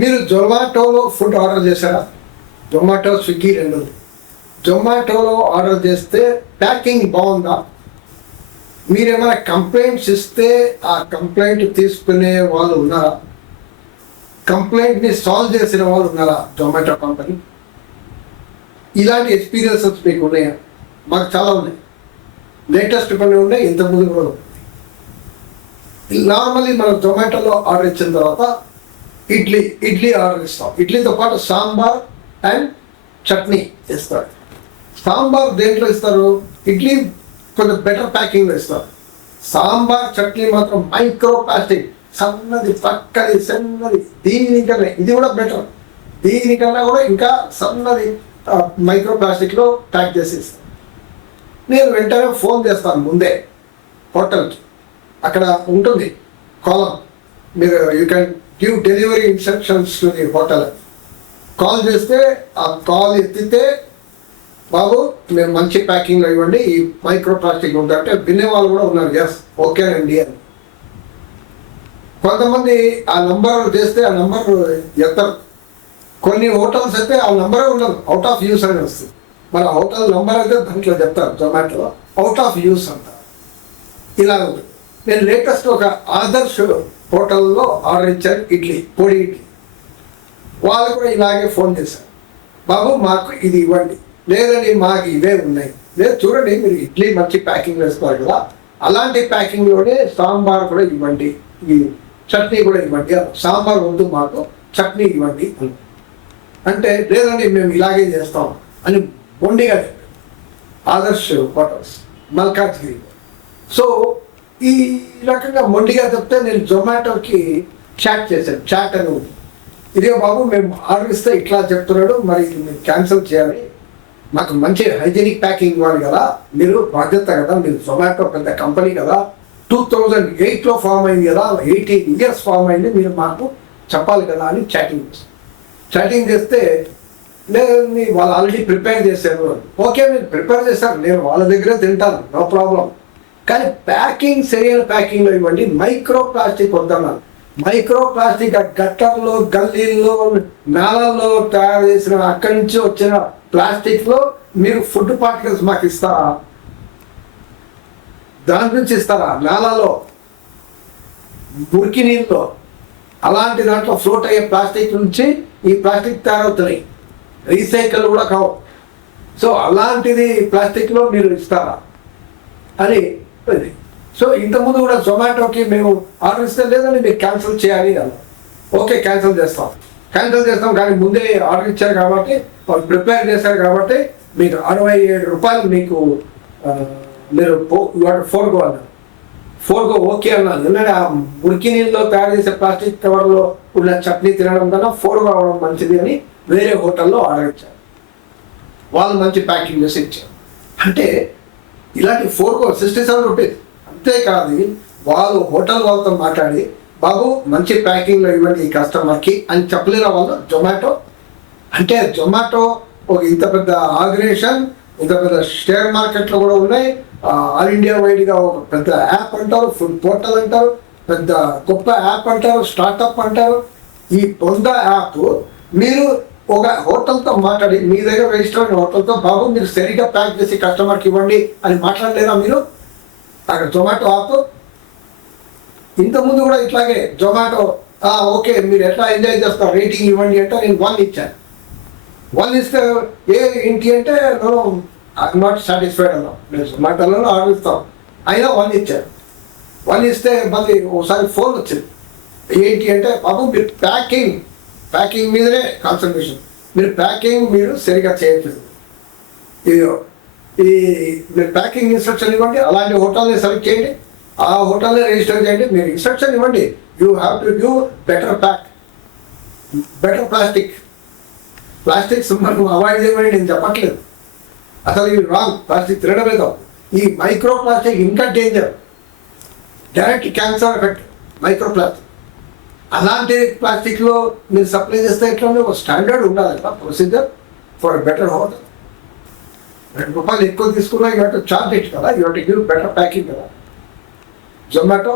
మీరు జొమాటోలో food order చేశారా? Zomato, Swiggy రెండు. జొమాటోలో ఆర్డర్ చేస్తే ప్యాకింగ్ బాగుందా? మీరేమైనా కంప్లైంట్స్ ఇస్తే ఆ కంప్లైంట్ తీసుకునే వాళ్ళు ఉన్నారా? కంప్లైంట్ని సాల్వ్ చేసిన వాళ్ళు ఉన్నారా జొమాటో కంపెనీ? ఇలాంటి ఎక్స్పీరియన్సెస్ మీకు ఉన్నాయా? మాకు చాలా ఉన్నాయి. లేటెస్ట్ కొన్ని ఉన్నాయి, ఇంతకుముందు కూడా ఉన్నాయి. నార్మల్లీ మనం జొమాటోలో ఆర్డర్ ఇచ్చిన తర్వాత ఇడ్లీ ఆర్డర్ ఇస్తాం. ఇడ్లీతో పాటు సాంబార్ అండ్ చట్నీ ఇస్తారు. సాంబార్ దేంట్లో ఇస్తారు? ఇడ్లీ కొంచెం బెటర్ ప్యాకింగ్లో ఇస్తారు. సాంబార్ చట్నీ మాత్రం మైక్రో ప్లాస్టిక్, సన్నది పక్కది సన్నది. దీనికన్నా ఇది కూడా బెటర్, దీనికన్నా కూడా ఇంకా సన్నది మైక్రో ప్లాస్టిక్లో ప్యాక్ చేసి ఇస్తాను. నేను వెంటనే ఫోన్ చేస్తాను ముందే హోటల్కి. అక్కడ ఉంటుంది కాలం, మీరు you can give delivery instructions to the hotel. Call చేస్తే ఆ కాల్ ఎత్తితే, బాబు మీరు మంచి ప్యాకింగ్లో ఇవ్వండి, ఈ మైక్రో ప్లాస్టిక్ ఉందంటే వినేవాళ్ళు కూడా ఉన్నారు. ఎస్ ఓకేనండి అని. కొంతమంది ఆ నంబర్ చేస్తే ఆ నంబర్ ఎత్తరు. కొన్ని హోటల్స్ అయితే ఆ నంబరే ఉండదు, అవుట్ ఆఫ్ యూస్ అని వస్తుంది. మన హోటల్ నంబర్ అయితే దాంట్లో చెప్తారు జొమాటోలో, అవుట్ ఆఫ్ యూస్ అంటారు. ఇలా ఉంటుంది. నేను లేటెస్ట్ ఒక ఆదర్శ్ హోటల్లో ఆర్డర్ ఇచ్చాను, ఇడ్లీ, పొడి ఇడ్లీ. వాళ్ళు కూడా ఇలాగే ఫోన్ చేశారు, బాబు మాకు ఇది ఇవ్వండి. లేదండి మాకు ఇవే ఉన్నాయి. లేదు చూడండి, మీరు ఇడ్లీ మంచి ప్యాకింగ్ వేసుకోవాలి కదా, అలాంటి ప్యాకింగ్లోనే సాంబార్ కూడా ఇవ్వండి, ఈ చట్నీ కూడా ఇవ్వండి. సాంబార్ వద్దు మాకు, చట్నీ ఇవ్వండి అంటే, లేదండి మేము ఇలాగే చేస్తాం అని మొండిగా చెప్పారు. ఆదర్శ్ హోటల్స్ మల్కాజ్గిరి. సో ఈ రకంగా మొండిగా చెప్తే నేను జొమాటోకి చాట్ చేశాను. చాట్ అని ఉంది, ఇదే బాబు మేము ఆర్డర్ ఇస్తే ఇట్లా చెప్తున్నాడు, మరి ఇది మీరు క్యాన్సిల్ చేయాలి, మాకు మంచి హైజీనిక్ ప్యాకింగ్ ఇవ్వాలి కదా, మీరు బాధ్యత కదా, మీరు జొమాటో పెద్ద కంపెనీ కదా, 2008లో ఫామ్ అయింది కదా, 18 years ఫామ్ అయింది, మీరు మాకు చెప్పాలి కదా అని చాటింగ్ చేస్తే, లేదండి వాళ్ళు ఆల్రెడీ ప్రిపేర్ చేశారు. ఓకే మీరు ప్రిపేర్ చేశారు, నేను వాళ్ళ దగ్గరే తింటాను, నో ప్రాబ్లం, కానీ ప్యాకింగ్ సరైన ప్యాకింగ్లో ఇవ్వండి, మైక్రో ప్లాస్టిక్ వద్దన్నారు. మైక్రో ప్లాస్టిక్ ఆ గట్టర్లో, గల్లీల్లో, నేలల్లో తయారు చేసిన అక్కడి నుంచి వచ్చిన ప్లాస్టిక్లో మీరు ఫుడ్ పార్టికల్స్ మాకు ఇస్తారా? దాని నుంచి ఇస్తారా? నేలలో, మురికి నీళ్ళలో, అలాంటి దాంట్లో ఫ్లోట్ అయ్యే ప్లాస్టిక్ నుంచి ఈ ప్లాస్టిక్ తయారవుతున్నాయి, రీసైకిల్ కూడా కావు. సో అలాంటిది ప్లాస్టిక్లో మీరు ఇస్తారా అని. సో ఇంతకుముందు కూడా జొమాటోకి మేము ఆర్డర్ ఇస్తే, లేదండి మీరు క్యాన్సిల్ చేయాలి అలా. ఓకే క్యాన్సిల్ చేస్తాం కానీ ముందే ఆర్డర్ ఇచ్చారు కాబట్టి, వాళ్ళు ప్రిపేర్ చేశారు కాబట్టి మీకు 67 రూపాయలు మీకు మీరు ఫోర్గో అన్నారు. ఫోర్గో ఓకే అన్నాను. ఎందుకంటే ఆ మురికి నీళ్ళలో తయారు చేసే ప్లాస్టిక్ కవర్లో ఉన్న చట్నీ తినడం కన్నా ఫోర్గో అవ్వడం మంచిది అని వేరే హోటల్లో ఆర్డర్ ఇచ్చారు. వాళ్ళు మంచి ప్యాకింగ్ చేసి ఇచ్చారు. అంటే ఇలాంటి ఫోర్గో 67 రూపీస్. అంతేకాదు వాళ్ళు హోటల్ వాళ్ళతో మాట్లాడి, బాబు మంచి ప్యాకింగ్లో ఇవ్వండి ఈ కస్టమర్కి అని చెప్పలేరా వాళ్ళు జొమాటో? అంటే జొమాటో ఒక ఇంత పెద్ద ఆర్గనైజేషన్, ఇంత పెద్ద షేర్ మార్కెట్లో కూడా ఉన్నాయి, ఆల్ ఇండియా వైడ్గా ఒక పెద్ద యాప్ అంటారు, ఫుడ్ పోర్టల్ అంటారు, పెద్ద గొప్ప యాప్ అంటారు, స్టార్టప్ అంటారు. ఈ పొంద యాప్ మీరు ఒక హోటల్తో మాట్లాడి, మీ దగ్గర రిజిస్టర్ అయిన హోటల్తో, బాబు మీరు సరిగ్గా ప్యాక్ చేసి కస్టమర్కి ఇవ్వండి అని మాట్లాడలేదా మీరు? అక్కడ జొమాటో యాప్ ఇంతకుముందు కూడా ఇట్లాగే జొమాటో ఓకే మీరు ఎట్లా ఎంజాయ్ చేస్తారు, రేటింగ్ ఇవ్వండి అంటే నేను 1 ఇచ్చాను. 1 ఇస్తే ఏంటి అంటే నేను ఐఎమ్ నాట్ సాటిస్ఫైడ్ అన్నా, నేను జొమాటోలో ఆర్డర్ ఇస్తాం అయినా 1 ఇచ్చాను. 1 ఇస్తే మళ్ళీ ఒకసారి ఫోన్ వచ్చింది, ఏంటి అంటే బాబు మీరు ప్యాకింగ్ మీదనే కాన్సన్ట్రేషన్, మీరు ప్యాకింగ్ మీరు సరిగా చేయట్లేదు, మీరు ప్యాకింగ్ ఇన్స్ట్రక్షన్ ఇవ్వండి, అలాంటి హోటల్ని సెలెక్ట్ చేయండి, ఆ హోటల్ని రిజిస్టర్ చేయండి, మీరు ఇన్స్ట్రక్షన్ ఇవ్వండి, you have to give better plastics మనం అవాయిడ్ చేయమని నేను చెప్పట్లేదు, అసలు ఇవి రాంగ్, ప్లాస్టిక్ తినడం లేదు. ఈ మైక్రో ప్లాస్టిక్ ఇంకా danger, direct cancer effect micro plastic. అలాంటి ప్లాస్టిక్లో మీరు సప్లై చేస్తే ఎట్లా ఒక స్టాండర్డ్ ఉండాలి కదా, ప్రొసీజర్ ఫర్ బెటర్ హోటల్. ₹2 ఎక్కువ తీసుకున్నా you have to charge it కదా, you have to give better packing కదా జొమాటో.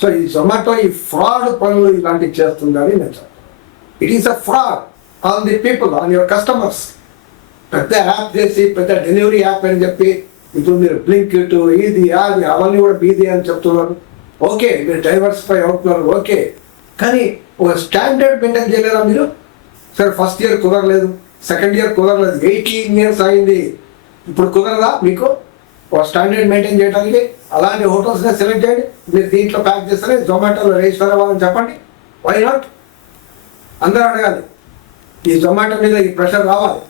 సో ఈ జొమాటో ఈ ఫ్రాడ్ పనులు ఇలాంటివి చేస్తుందని నేను చెప్తాను. It is a fraud on the people, on your customers. పెద్ద యాప్ చేసి పెద్ద డెలివరీ యాప్ అని చెప్పి ఇప్పుడు మీరు బ్లింకిట్ ఇది అది అవన్నీ కూడా మీది అని చెప్తున్నారు. ఓకే, మీరు డైవర్సిఫై అవుతున్నారు, ఓకే, కానీ ఒక స్టాండర్డ్ మెయింటైన్ చేయలేరా మీరు? సరే, ఫస్ట్ ఇయర్ కుదరలేదు, సెకండ్ ఇయర్ కుదరలేదు, 18 years అయింది, ఇప్పుడు కుదరదా మీకు ఒక స్టాండర్డ్ మెయింటైన్ చేయడానికి? అలాంటి హోటల్స్నే సెలెక్ట్ చేయండి, మీరు దీంట్లో ప్యాక్ చేస్తే జొమాటోలో రిజిస్టర్ అవ్వాలని చెప్పండి. Why not? అందరూ అడగాలి, ఈ జొమాటో మీద ఈ ప్రెషర్ రావాలి.